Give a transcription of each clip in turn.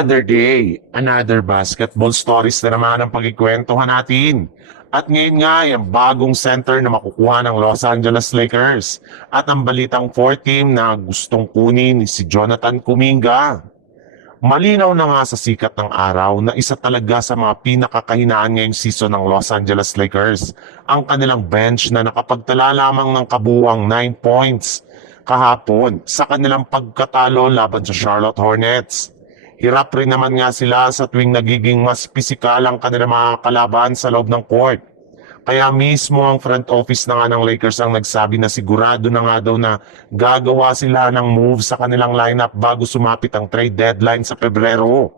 Another day, another basketball stories na naman ang pagkikwentuhan natin. At ngayon nga, yung bagong center na makukuha ng Los Angeles Lakers. At ang balitang fourth team na gustong kunin si Jonathan Kuminga. Malinaw na nga sa sikat ng araw na isa talaga sa mga pinakakahinaan ngayong season ng Los Angeles Lakers. Ang kanilang bench na nakapagtala lamang ng kabuuang 9 points kahapon sa kanilang pagkatalo laban sa Charlotte Hornets. Hirap rin naman nga sila sa tuwing nagiging mas pisikal ang kanilang mga kalaban sa loob ng court. Kaya mismo ang front office na nga ng Lakers ang nagsabi na sigurado na nga daw na gagawa sila ng move sa kanilang lineup bago sumapit ang trade deadline sa Pebrero.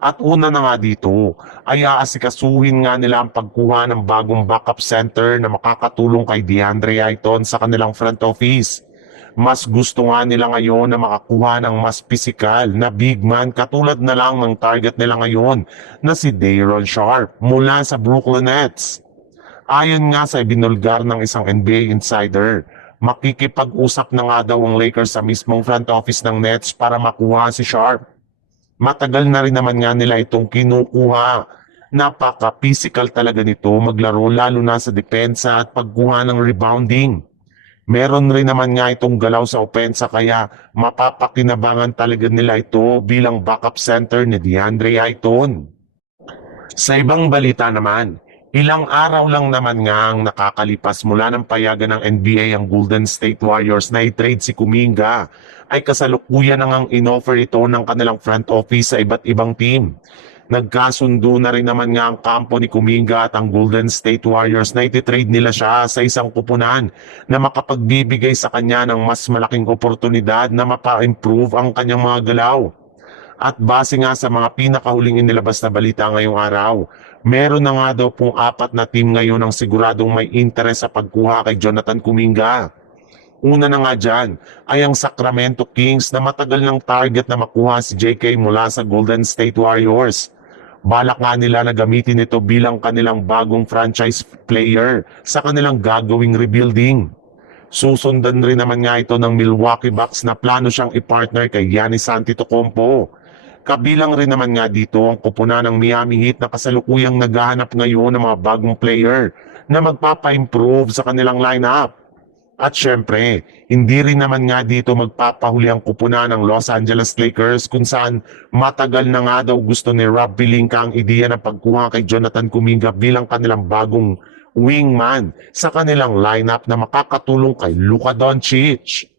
At una na nga dito ay aasikasuhin nga nila ang pagkuha ng bagong backup center na makakatulong kay DeAndre Ayton sa kanilang front office. Mas gusto nga nila ngayon na makakuha ng mas pisikal na big man katulad na lang ng target nila ngayon na si Day'Ron Sharpe mula sa Brooklyn Nets. Ayon nga sa ibinulgar ng isang NBA insider, makikipag-usap na nga daw ang Lakers sa mismong front office ng Nets para makuha si Sharpe. Matagal na rin naman nga nila itong kinukuha. Napaka-physical talaga nito maglaro lalo na sa depensa at pagkuha ng rebounding. Meron rin naman nga itong galaw sa opensa kaya mapapakinabangan talaga nila ito bilang backup center ni DeAndre Ayton. Sa ibang balita naman, ilang araw lang naman nga ang nakakalipas mula ng payagan ng NBA ang Golden State Warriors na i-trade si Kuminga ay kasalukuyan na ngang inoffer ito ng kanilang front office sa iba't ibang team. Nagkasundo na rin naman nga ang kampo ni Kuminga at ang Golden State Warriors na ititrade nila siya sa isang kupunan na makapagbibigay sa kanya ng mas malaking oportunidad na mapa-improve ang kanyang mga galaw. At base nga sa mga pinakahuling inilabas na balita ngayong araw, meron na nga daw pong 4 na team ngayon ang siguradong may interes sa pagkuha kay Jonathan Kuminga. Una na nga dyan ay ang Sacramento Kings na matagal ng target na makuha si JK mula sa Golden State Warriors. Balak nga nila na gamitin ito bilang kanilang bagong franchise player sa kanilang gagawing rebuilding. Susundan rin naman nga ito ng Milwaukee Bucks na plano siyang i-partner kay Giannis Antetokounmpo. Kabilang rin naman nga dito ang kupunan ng Miami Heat na kasalukuyang naghahanap ngayon ng mga bagong player na magpapa-improve sa kanilang lineup. At syempre, hindi rin naman nga dito magpapahuli ang kupunan ng Los Angeles Lakers kung saan matagal na nga daw gusto ni Rob Pelinka ang ideya ng pagkuha kay Jonathan Kuminga bilang kanilang bagong wingman sa kanilang lineup na makakatulong kay Luka Doncic.